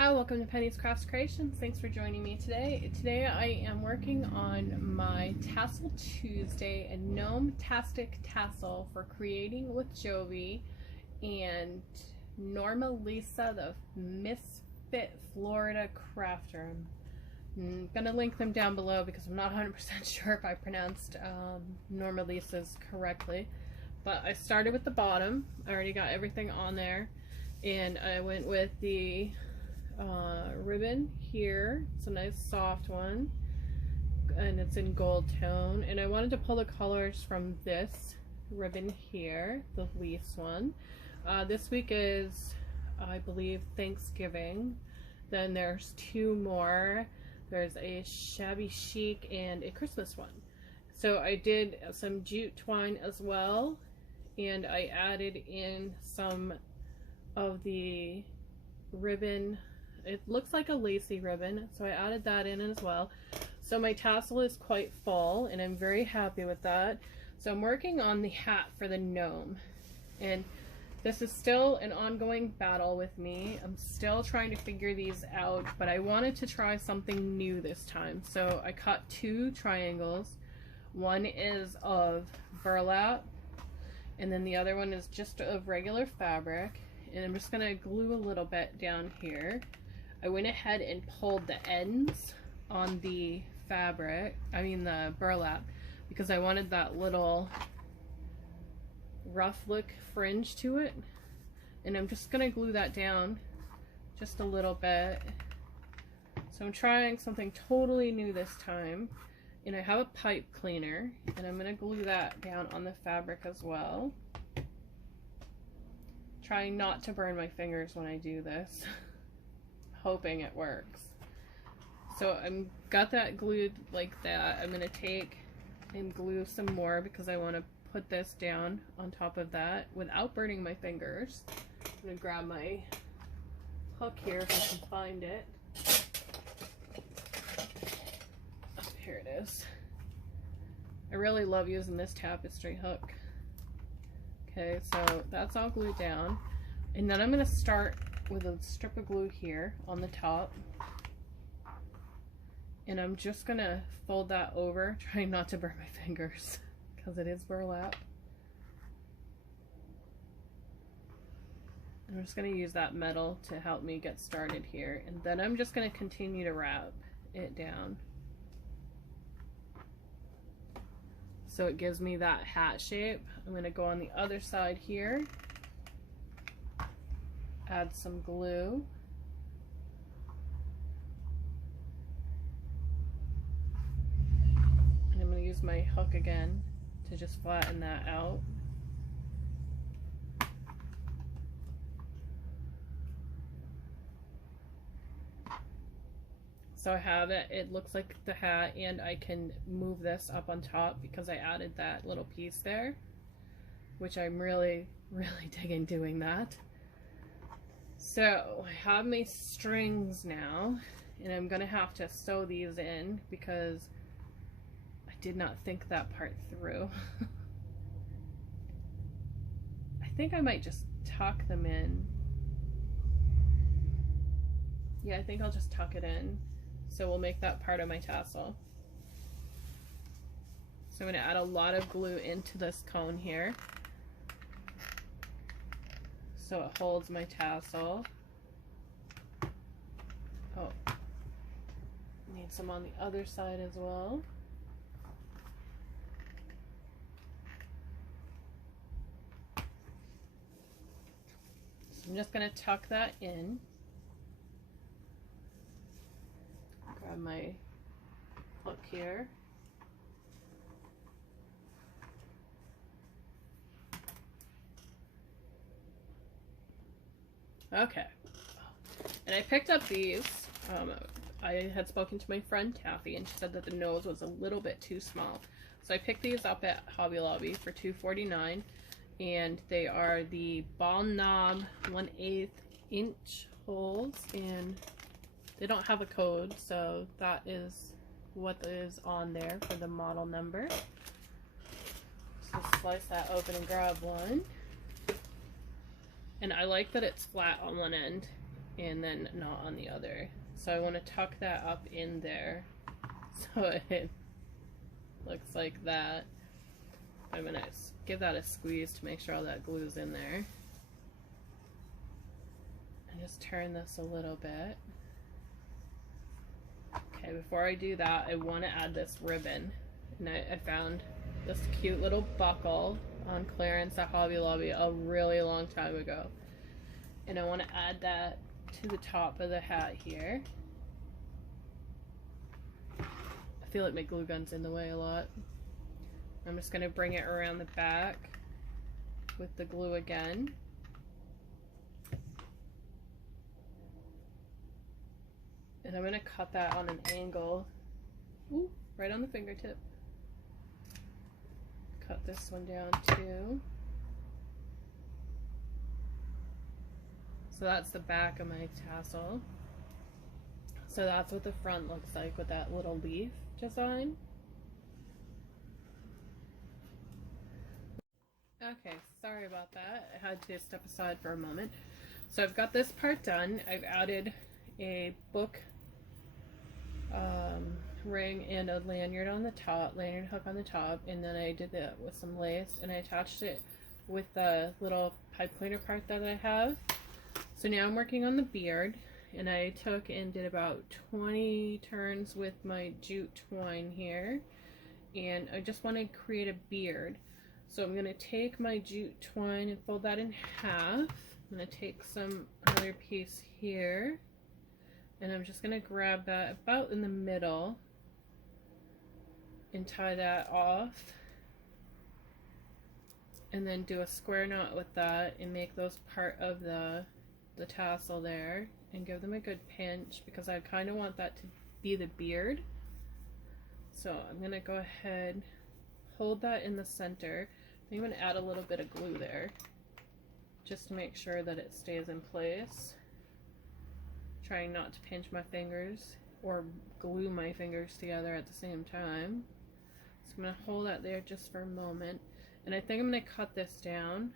Hi, welcome to Penny's Crafts Creations. Thanks for joining me today. Today I am working on my Tassel Tuesday, a gnome-tastic tassel for creating with Jovi and Norma Lisa, the Misfit Florida crafter. I'm gonna link them down below because I'm not 100% sure if I pronounced Norma Lisa's correctly. But I started with the bottom. I already got everything on there, and I went with the ribbon here. It's a nice soft one and it's in gold tone, and I wanted to pull the colors from this ribbon here, the fleece one. This week is, I believe, Thanksgiving. Then there's two more. There's a shabby chic and a Christmas one. So I did some jute twine as well, and I added in some of the ribbon. It looks like a lacy ribbon, so I added that in as well. So my tassel is quite full, and I'm very happy with that. So I'm working on the hat for the gnome, and this is still an ongoing battle with me. I'm still trying to figure these out, but I wanted to try something new this time. So I cut two triangles. One is of burlap, and then the other one is just of regular fabric. And I'm just gonna glue a little bit down here. I went ahead and pulled the ends on the fabric, the burlap, because I wanted that little rough look fringe to it. And I'm just gonna glue that down just a little bit. So I'm trying something totally new this time. And I have a pipe cleaner, and I'm gonna glue that down on the fabric as well. Trying not to burn my fingers when I do this. Hoping it works. So I'm got that glued like that. I'm gonna take and glue some more because I want to put this down on top of that without burning my fingers. I'm gonna grab my hook here if I can find it. Oh, here it is. I really love using this tapestry hook. Okay, so that's all glued down, and then I'm going to start with a strip of glue here on the top, and I'm just going to fold that over, trying not to burn my fingers because it is burlap. I'm just going to use that metal to help me get started here, and then I'm just going to continue to wrap it down so it gives me that hat shape. I'm going to go on the other side here, add some glue, and I'm going to use my hook again to just flatten that out. So I have it, it looks like the hat, and I can move this up on top because I added that little piece there, which I'm really digging doing that. So I have my strings now, and I'm gonna have to sew these in because I did not think that part through. I think I might just tuck them in. Yeah, I think I'll just tuck it in. So we'll make that part of my tassel. So I'm going to add a lot of glue into this cone here so it holds my tassel. Oh, need some on the other side as well. So I'm just going to tuck that in. Grab my hook here. Okay. And I picked up these. I had spoken to my friend Taffy, and she said that the nose was a little bit too small. So I picked these up at Hobby Lobby for $2.49, and they are the ball knob 1/8 inch holes, and they don't have a code, so that is what is on there for the model number. So slice that open and grab one. And I like that it's flat on one end. and then not on the other. So I want to tuck that up in there so it looks like that. I'm going to give that a squeeze to make sure all that glue's in there. And just turn this a little bit. Okay, before I do that, I want to add this ribbon. And I found this cute little buckle on clearance at Hobby Lobby a really long time ago. And I want to add that to the top of the hat here. I feel like my glue gun's in the way a lot. I'm just going to bring it around the back with the glue again. And I'm going to cut that on an angle. Ooh, right on the fingertip. Cut this one down too. So that's the back of my tassel. So that's what the front looks like with that little leaf design. Okay, sorry about that. I had to step aside for a moment. So I've got this part done. I've added a book ring and a lanyard on the top, lanyard hook on the top, and then I did that with some lace and I attached it with the little pipe cleaner part that I have. So now I'm working on the beard, and I took and did about 20 turns with my jute twine here, and I just want to create a beard. So I'm going to take my jute twine and fold that in half. I'm going to take another piece here, and I'm just going to grab that about in the middle and tie that off, and then do a square knot with that and make those part of the tassel there, and give them a good pinch because I kind of want that to be the beard. So I'm going to go ahead, hold that in the center. I'm going to add a little bit of glue there just to make sure that it stays in place. Trying not to pinch my fingers or glue my fingers together at the same time. So I'm going to hold that there just for a moment, and I think I'm going to cut this down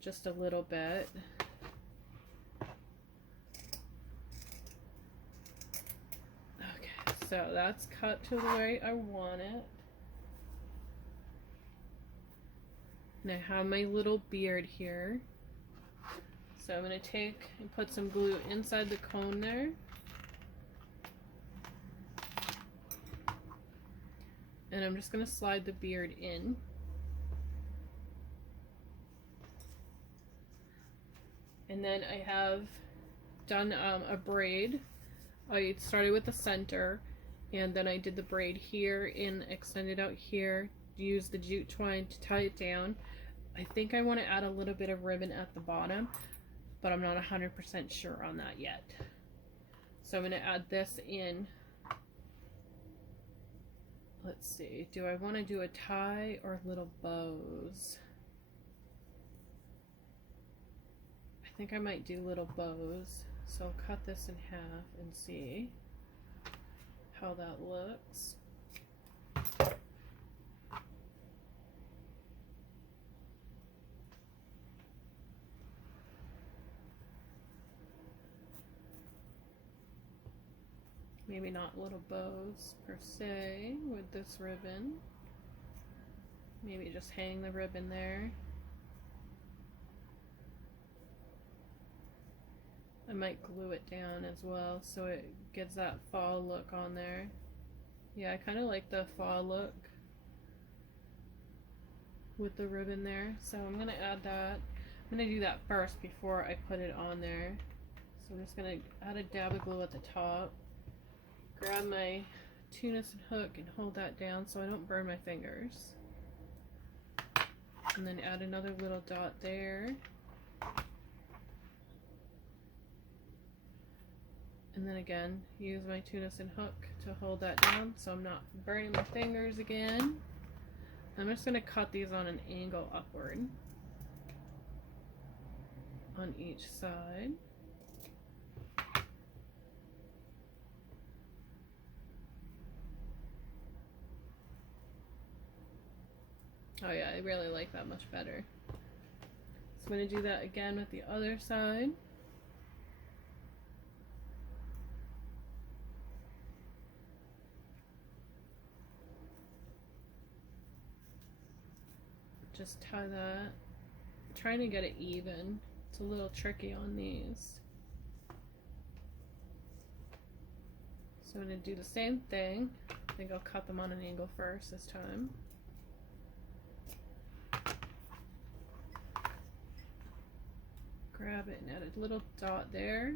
just a little bit. Okay, so that's cut to the way I want it. And I have my little beard here. So I'm going to take and put some glue inside the cone there. And I'm just going to slide the beard in. And then I have done a braid. I started with the center, and then I did the braid here and extended out here. Used the jute twine to tie it down. I think I want to add a little bit of ribbon at the bottom, but I'm not 100% sure on that yet. So I'm going to add this in. Let's see, do I want to do a tie or little bows? I think I might do little bows. So I'll cut this in half and see how that looks. Maybe not little bows per se with this ribbon. Maybe just hang the ribbon there. I might glue it down as well so it gives that fall look on there. Yeah, I kind of like the fall look with the ribbon there. So I'm going to add that. I'm going to do that first before I put it on there. So I'm just going to add a dab of glue at the top. Grab my tunic hook and hold that down so I don't burn my fingers. And then add another little dot there. And then again, use my tunic hook to hold that down so I'm not burning my fingers again. I'm just going to cut these on an angle upward on each side. Oh yeah, I really like that much better. So I'm going to do that again with the other side. just tie that. I'm trying to get it even. It's a little tricky on these. So I'm going to do the same thing. I think I'll cut them on an angle first this time. Grab it and add a little dot there.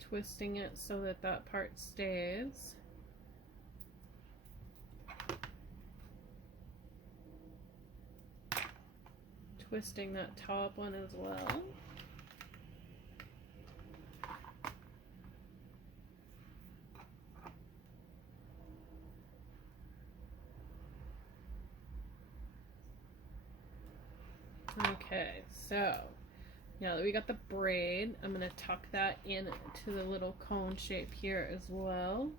Twisting it so that that part stays. Twisting that top one as well. Okay, so now that we got the braid, I'm going to tuck that in to the little cone shape here as well.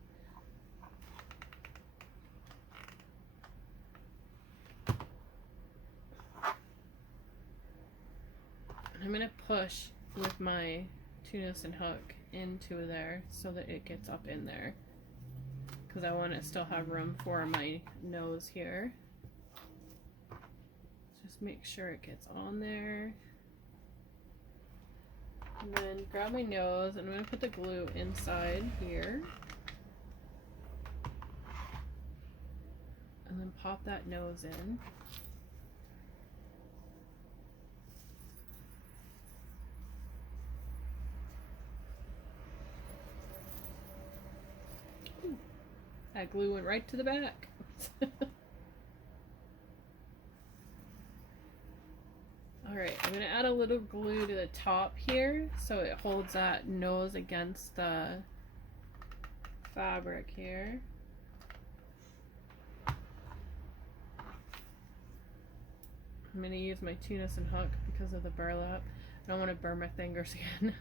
I'm going to push with my two-nosed hook into there so that it gets up in there, because I want to still have room for my nose here. Just make sure it gets on there. And then grab my nose, and I'm going to put the glue inside here. And then pop that nose in. Ooh, that glue went right to the back. Alright, I'm going to add a little glue to the top here so it holds that nose against the fabric here. I'm going to use my two-nosed hook because of the burlap. I don't want to burn my fingers again.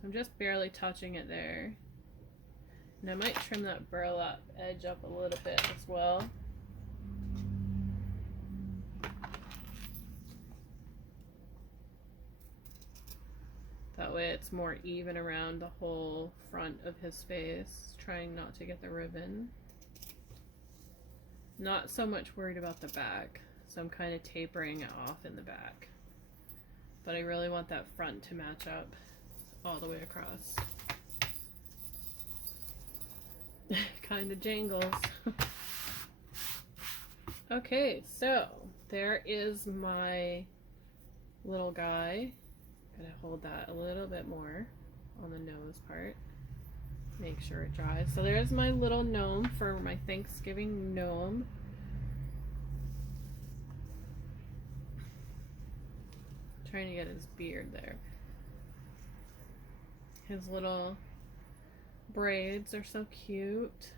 So I'm just barely touching it there. And I might trim that burlap edge up a little bit as well. That way it's more even around the whole front of his face, trying not to get the ribbon. Not so much worried about the back, so I'm kind of tapering it off in the back. But I really want that front to match up all the way across. Kind of jangles. Okay, so there is my little guy. Gotta hold that a little bit more on the nose part. Make sure it dries. So there's my little gnome for my Thanksgiving gnome. Trying to get his beard there. His little braids are so cute.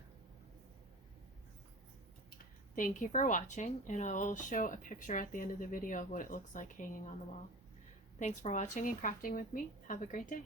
Thank you for watching, and I will show a picture at the end of the video of what it looks like hanging on the wall. Thanks for watching and crafting with me. Have a great day.